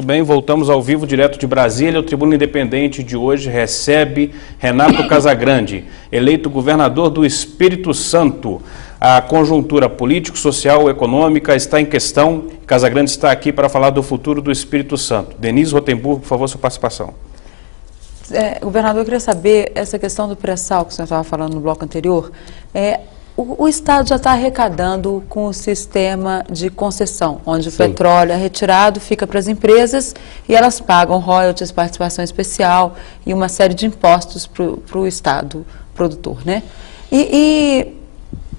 Muito bem, voltamos ao vivo, direto de Brasília. O Tribuna Independente de hoje recebe Renato Casagrande, eleito governador do Espírito Santo. A conjuntura político, social e econômica está em questão. Casagrande está aqui para falar do futuro do Espírito Santo. Denise Rotemburgo, por favor, sua participação. Governador, eu queria saber essa questão do pré-sal que o senhor estava falando no bloco anterior. O Estado já está arrecadando com o sistema de concessão, onde o petróleo é retirado, fica para as empresas e elas pagam royalties, participação especial e uma série de impostos para o Estado produtor, né? E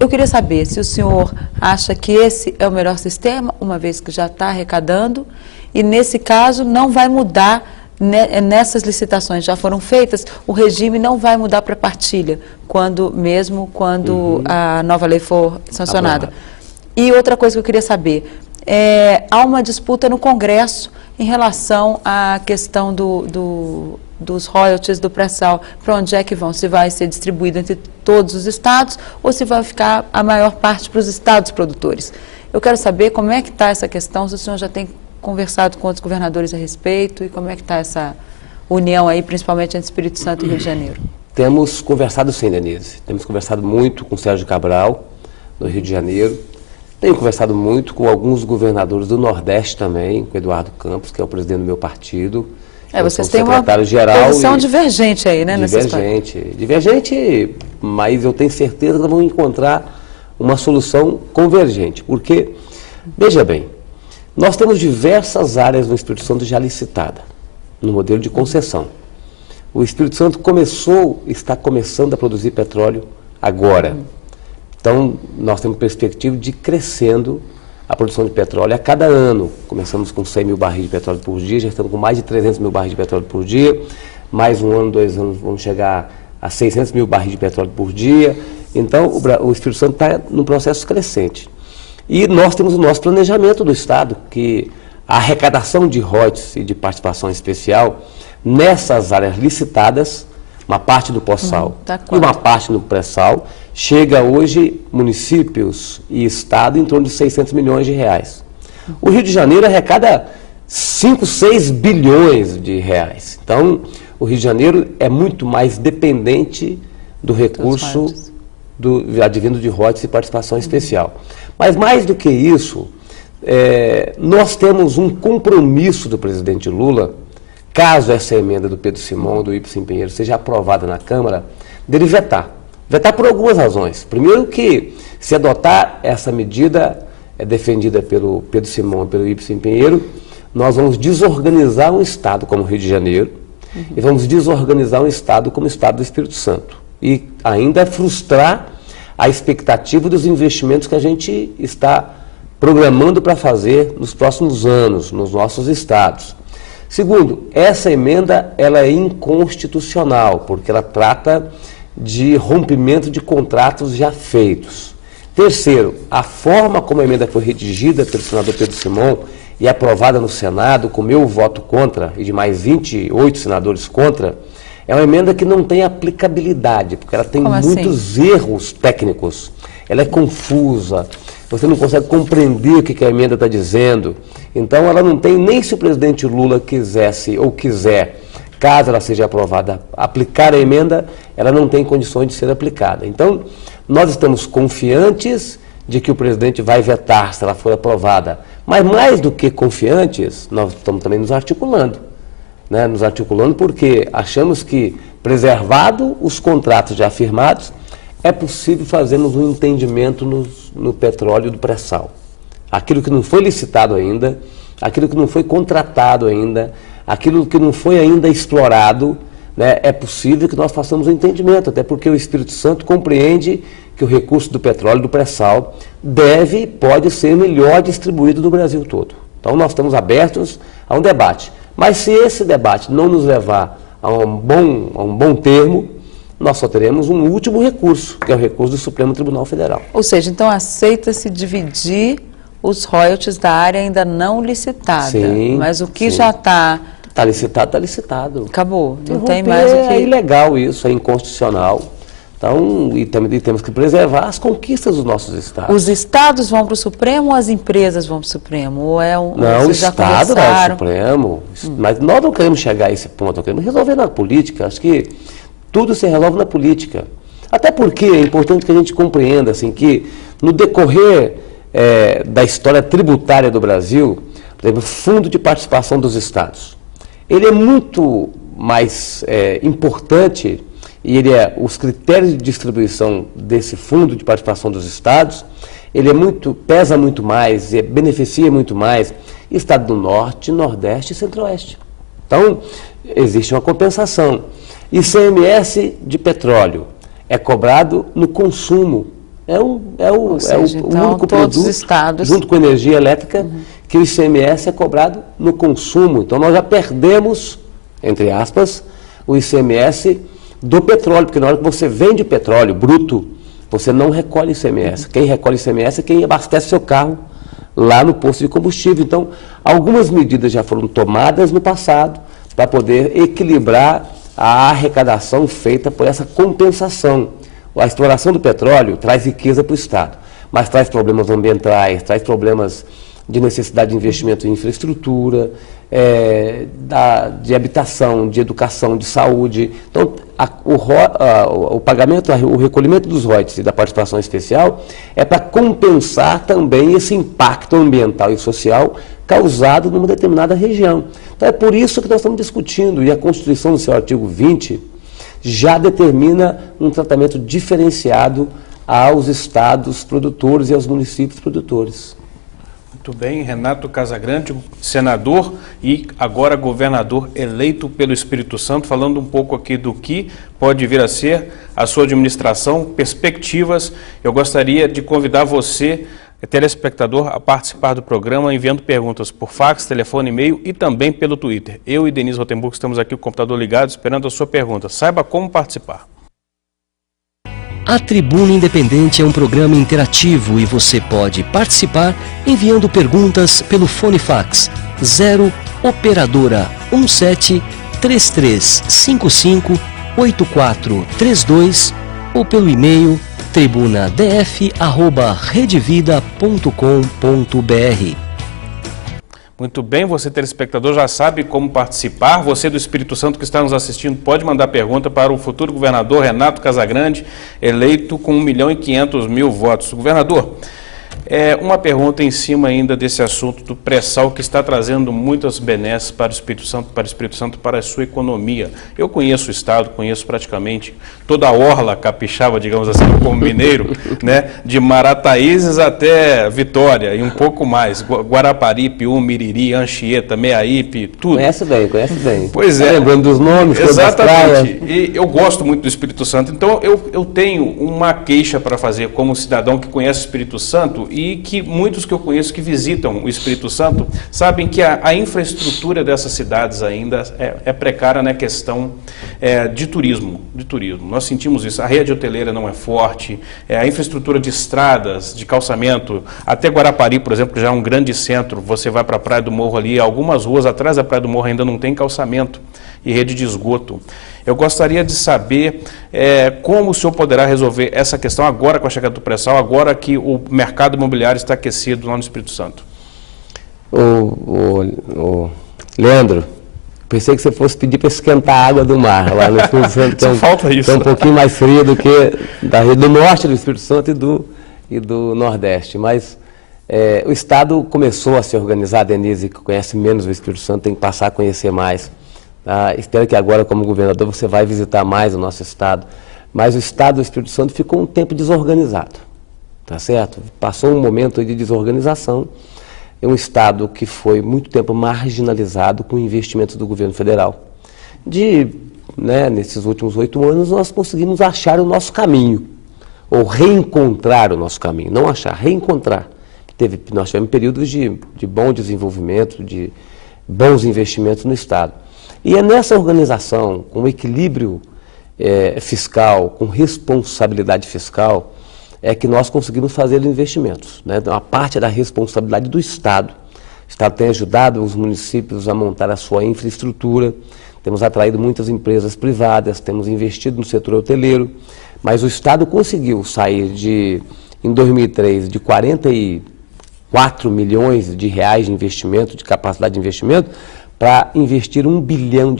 eu queria saber se o senhor acha que esse é o melhor sistema, uma vez que já está arrecadando, e nesse caso não vai mudar. Nessas licitações já foram feitas, o regime não vai mudar para partilha, quando a nova lei for sancionada. E outra coisa que eu queria saber, há uma disputa no Congresso em relação à questão dos royalties do pré-sal, para onde é que vão, se vai ser distribuído entre todos os estados ou se vai ficar a maior parte para os estados produtores. Eu quero saber como é que está essa questão, se o senhor já tem conversado com outros governadores a respeito e como é que está essa união aí, principalmente entre Espírito Santo e Rio de Janeiro? Temos conversado sim, Denise. Temos conversado muito com o Sérgio Cabral, no Rio de Janeiro. Tenho conversado muito com alguns governadores do Nordeste também, com o Eduardo Campos, que é o presidente do meu partido. Vocês têm uma posição divergente aí, né? Divergente, mas eu tenho certeza que nós vamos encontrar uma solução convergente. Porque, veja bem, nós temos diversas áreas no Espírito Santo já licitadas, no modelo de concessão. O Espírito Santo está começando a produzir petróleo agora. Então, nós temos perspectiva de ir crescendo a produção de petróleo a cada ano. Começamos com 100 mil barris de petróleo por dia, já estamos com mais de 300 mil barris de petróleo por dia. Mais um ano, 2 anos, vamos chegar a 600 mil barris de petróleo por dia. Então, o Espírito Santo está num processo crescente. E nós temos o nosso planejamento do Estado, que a arrecadação de royalties e de participação especial nessas áreas licitadas, uma parte do pós-sal e uma parte no pré-sal, chega hoje municípios e Estado em torno de 600 milhões de reais. O Rio de Janeiro arrecada 5, 6 bilhões de reais. Então, o Rio de Janeiro é muito mais dependente do recurso advindo de royalties e participação especial. Mas mais do que isso, nós temos um compromisso do presidente Lula, caso essa emenda do Pedro Simão e do Ibsen Pinheiro seja aprovada na Câmara, dele vetar. Vetar por algumas razões. Primeiro que, se adotar essa medida defendida pelo Pedro Simão e pelo Ibsen Pinheiro, nós vamos desorganizar um Estado como o Rio de Janeiro e vamos desorganizar um Estado como o Estado do Espírito Santo. E ainda frustrar a expectativa dos investimentos que a gente está programando para fazer nos próximos anos, nos nossos estados. Segundo, essa emenda ela é inconstitucional, porque ela trata de rompimento de contratos já feitos. Terceiro, a forma como a emenda foi redigida pelo senador Pedro Simão e aprovada no Senado, com meu voto contra e de mais 28 senadores contra, é uma emenda que não tem aplicabilidade, porque ela tem muitos erros técnicos. Ela é confusa, você não consegue compreender o que a emenda está dizendo. Então, ela não tem, nem se o presidente Lula quisesse ou quiser, caso ela seja aprovada, aplicar a emenda, ela não tem condições de ser aplicada. Então, nós estamos confiantes de que o presidente vai vetar se ela for aprovada. Mas mais do que confiantes, nós estamos também nos articulando. Nos articulando porque achamos que, preservado os contratos já firmados, é possível fazermos um entendimento no petróleo do pré-sal. Aquilo que não foi licitado ainda, aquilo que não foi contratado ainda, aquilo que não foi ainda explorado, é possível que nós façamos um entendimento, até porque o Espírito Santo compreende que o recurso do petróleo do pré-sal deve e pode ser melhor distribuído no Brasil todo. Então nós estamos abertos a um debate. Mas se esse debate não nos levar a um bom termo, nós só teremos um último recurso, que é o recurso do Supremo Tribunal Federal. Ou seja, então aceita-se dividir os royalties da área ainda não licitada. Sim, mas o que já está... Está licitado, está licitado. Acabou, não tem mais o que... É ilegal isso, é inconstitucional. Então, e temos que preservar as conquistas dos nossos estados. Os estados vão para o Supremo ou as empresas vão para o Supremo? Ou não, o Estado vai ao Supremo. Mas nós não queremos chegar a esse ponto, nós queremos resolver na política. Acho que tudo se resolve na política. Até porque é importante que a gente compreenda assim, que no decorrer da história tributária do Brasil, por exemplo, o Fundo de Participação dos Estados, ele é muito mais importante. E os critérios de distribuição desse fundo de participação dos estados, ele pesa muito mais, beneficia muito mais estado do Norte, Nordeste e Centro-Oeste. Então, existe uma compensação. ICMS de petróleo é cobrado no consumo. É o único produto, estados, junto com a energia elétrica, que o ICMS é cobrado no consumo. Então, nós já perdemos, entre aspas, o ICMS do petróleo, porque na hora que você vende petróleo bruto, você não recolhe ICMS. Quem recolhe ICMS é quem abastece seu carro lá no posto de combustível. Então, algumas medidas já foram tomadas no passado para poder equilibrar a arrecadação feita por essa compensação. A exploração do petróleo traz riqueza para o Estado, mas traz problemas ambientais, traz problemas de necessidade de investimento em infraestrutura, de habitação, de educação, de saúde. Então, o pagamento, o recolhimento dos royalties e da participação especial é para compensar também esse impacto ambiental e social causado numa determinada região. Então, é por isso que nós estamos discutindo, e a Constituição, no seu artigo 20, já determina um tratamento diferenciado aos estados produtores e aos municípios produtores. Muito bem, Renato Casagrande, senador e agora governador eleito pelo Espírito Santo, falando um pouco aqui do que pode vir a ser a sua administração, perspectivas. Eu gostaria de convidar você, telespectador, a participar do programa, enviando perguntas por fax, telefone, e-mail e também pelo Twitter. Eu e Denise Rotenburg estamos aqui com o computador ligado, esperando a sua pergunta. Saiba como participar. A Tribuna Independente é um programa interativo e você pode participar enviando perguntas pelo fone fax 0 operadora 17 3355 8432 ou pelo e-mail tribunadf@redevida.com.br. Muito bem, você telespectador já sabe como participar. Você do Espírito Santo que está nos assistindo pode mandar pergunta para o futuro governador Renato Casagrande, eleito com 1.500.000 votos. Governador, uma pergunta em cima ainda desse assunto do pré-sal que está trazendo muitas benesses para o Espírito Santo, para a sua economia. Eu conheço o estado, conheço praticamente toda a orla capixaba, digamos assim, como mineiro, né, de Marataízes até Vitória e um pouco mais, Guarapari, Piú, Miriri, Anchieta, Meaípe, tudo. Conhece bem. Pois é. Lembrando dos nomes, exatamente. E eu gosto muito do Espírito Santo, então eu tenho uma queixa para fazer como cidadão que conhece o Espírito Santo e que muitos que eu conheço que visitam o Espírito Santo sabem que a infraestrutura dessas cidades ainda é precária na questão de turismo. Nós sentimos isso, a rede hoteleira não é forte, a infraestrutura de estradas, de calçamento, até Guarapari, por exemplo, já é um grande centro, você vai para a Praia do Morro ali, algumas ruas atrás da Praia do Morro ainda não tem calçamento e rede de esgoto. Eu gostaria de saber como o senhor poderá resolver essa questão agora com a chegada do pré-sal, agora que o mercado imobiliário está aquecido lá no Espírito Santo. Leandro, pensei que você fosse pedir para esquentar a água do mar lá no Espírito Santo, que é um pouquinho mais frio do que da rede do norte do Espírito Santo e do Nordeste. Mas o Estado começou a se organizar, a Denise, que conhece menos o Espírito Santo, tem que passar a conhecer mais. Espero que agora, como governador, você vai visitar mais o nosso Estado. Mas o Estado do Espírito Santo ficou um tempo desorganizado, tá certo? Passou um momento de desorganização. É um Estado que foi muito tempo marginalizado com investimentos do governo federal. Nesses últimos 8 anos, nós conseguimos achar o nosso caminho, ou reencontrar o nosso caminho. Não achar, reencontrar. Nós tivemos períodos de bom desenvolvimento, de bons investimentos no Estado. E é nessa organização, com equilíbrio fiscal, com responsabilidade fiscal, é que nós conseguimos fazer investimentos. Né? Então, a parte da responsabilidade do Estado. O Estado tem ajudado os municípios a montar a sua infraestrutura, temos atraído muitas empresas privadas, temos investido no setor hoteleiro, mas o Estado conseguiu sair em 2003, de 44 milhões de reais de investimento, de capacidade de investimento, para investir R$1 bilhão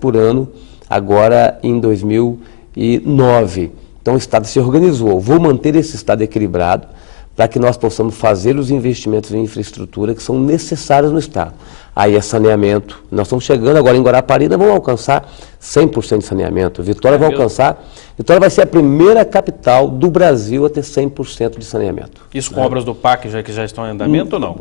por ano, agora em 2009. Então o Estado se organizou. Vou manter esse Estado equilibrado para que nós possamos fazer os investimentos em infraestrutura que são necessários no Estado. Aí é saneamento. Nós estamos chegando agora em Guarapari, nós vamos alcançar 100% de saneamento. Vitória Vitória vai ser a primeira capital do Brasil a ter 100% de saneamento. Isso com obras do PAC que já estão em andamento ou não?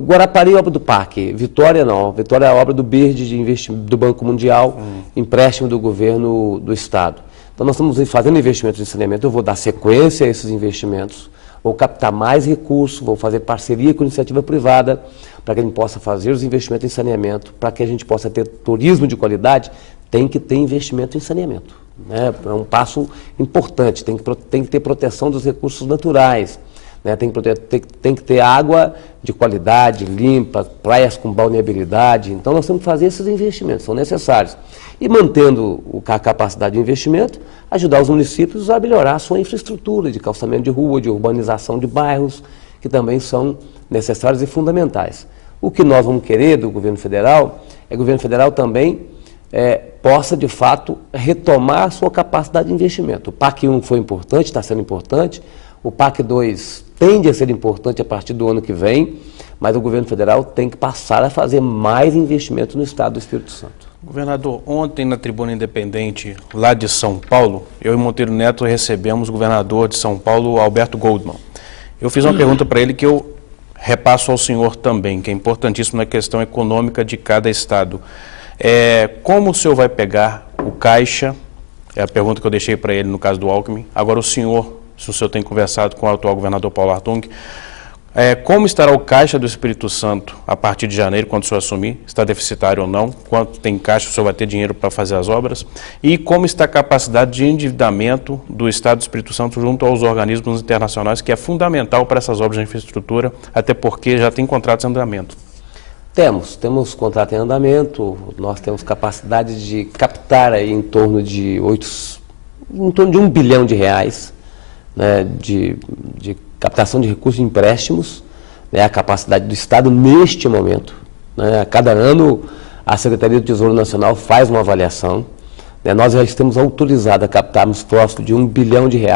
Guarapari é obra do PAC, Vitória não. Vitória é obra do BIRD, do Banco Mundial, empréstimo do governo do Estado. Então nós estamos fazendo investimentos em saneamento, eu vou dar sequência a esses investimentos, vou captar mais recursos, vou fazer parceria com a iniciativa privada, para que a gente possa fazer os investimentos em saneamento, para que a gente possa ter turismo de qualidade, tem que ter investimento em saneamento. Né? É um passo importante, tem que ter proteção dos recursos naturais, né? Tem que ter água de qualidade, limpa, praias com balneabilidade. Então nós temos que fazer esses investimentos, são necessários. E mantendo a capacidade de investimento, ajudar os municípios a melhorar a sua infraestrutura de calçamento de rua, de urbanização de bairros, que também são necessários e fundamentais. O que nós vamos querer do governo federal é que o governo federal também possa, de fato, retomar a sua capacidade de investimento. O PAC 1 foi importante, está sendo importante, o PAC 2 tende a ser importante a partir do ano que vem, mas o governo federal tem que passar a fazer mais investimentos no estado do Espírito Santo. Governador, ontem na Tribuna Independente, lá de São Paulo, eu e Monteiro Neto recebemos o governador de São Paulo, Alberto Goldman. Eu fiz uma pergunta para ele que eu repasso ao senhor também, que é importantíssimo na questão econômica de cada estado. Como o senhor vai pegar o caixa, é a pergunta que eu deixei para ele no caso do Alckmin. Agora o senhor, se o senhor tem conversado com o atual governador Paulo Artung, como estará o caixa do Espírito Santo a partir de janeiro, quando o senhor assumir? Está deficitário ou não? Quanto tem caixa, o senhor vai ter dinheiro para fazer as obras? E como está a capacidade de endividamento do Estado do Espírito Santo junto aos organismos internacionais, que é fundamental para essas obras de infraestrutura, até porque já tem contratos em andamento? Temos contrato em andamento, nós temos capacidade de captar aí em torno de R$1 bilhão, né, de captação de recursos de empréstimos, né, a capacidade do Estado neste momento. Né, a cada ano a Secretaria do Tesouro Nacional faz uma avaliação. Né, nós já estamos autorizados a captarmos próximo de R$1 bilhão, de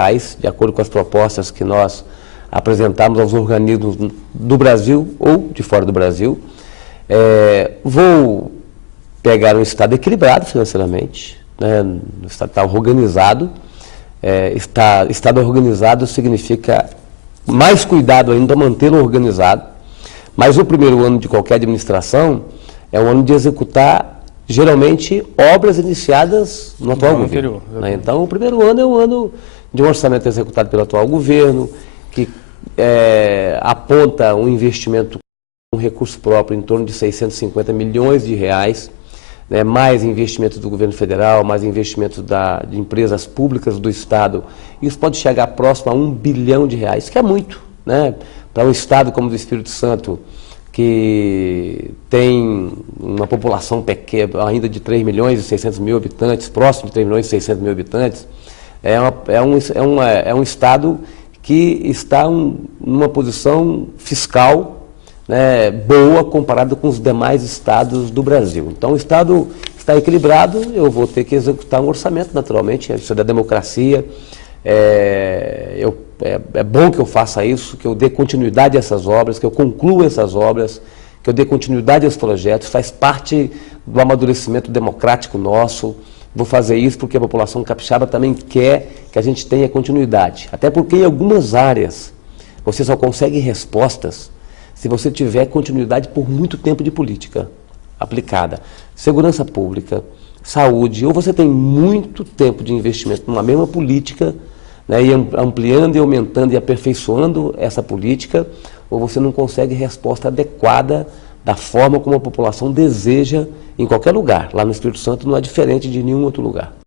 acordo com as propostas que nós apresentamos aos organismos do Brasil ou de fora do Brasil. Vou pegar um Estado equilibrado financeiramente, né, o Estado está organizado. Estado organizado significa mais cuidado ainda mantê-lo organizado, mas o primeiro ano de qualquer administração é um ano de executar, geralmente, obras iniciadas no atual governo. Né? Então, o primeiro ano é um ano de um orçamento executado pelo atual governo, que aponta um investimento com recurso próprio em torno de R$650 milhões, né, mais investimentos do governo federal, mais investimentos de empresas públicas do Estado. Isso pode chegar próximo a R$1 bilhão, que é muito, né, para um Estado como o do Espírito Santo, que tem uma população pequena, ainda de 3.600.000 habitantes, próximo de 3.600.000 habitantes, é um Estado que está numa posição fiscal, né, boa comparado com os demais estados do Brasil. Então o Estado está equilibrado, eu vou ter que executar um orçamento, naturalmente, isso é da democracia. É bom que eu faça isso, que eu dê continuidade a essas obras, que eu conclua essas obras, que eu dê continuidade aos projetos, faz parte do amadurecimento democrático nosso. Vou fazer isso porque a população capixaba também quer que a gente tenha continuidade. Até porque em algumas áreas você só consegue respostas se você tiver continuidade por muito tempo de política aplicada. Segurança pública, saúde, ou você tem muito tempo de investimento numa mesma política, né, e ampliando e aumentando e aperfeiçoando essa política, ou você não consegue resposta adequada da forma como a população deseja em qualquer lugar. Lá no Espírito Santo não é diferente de nenhum outro lugar.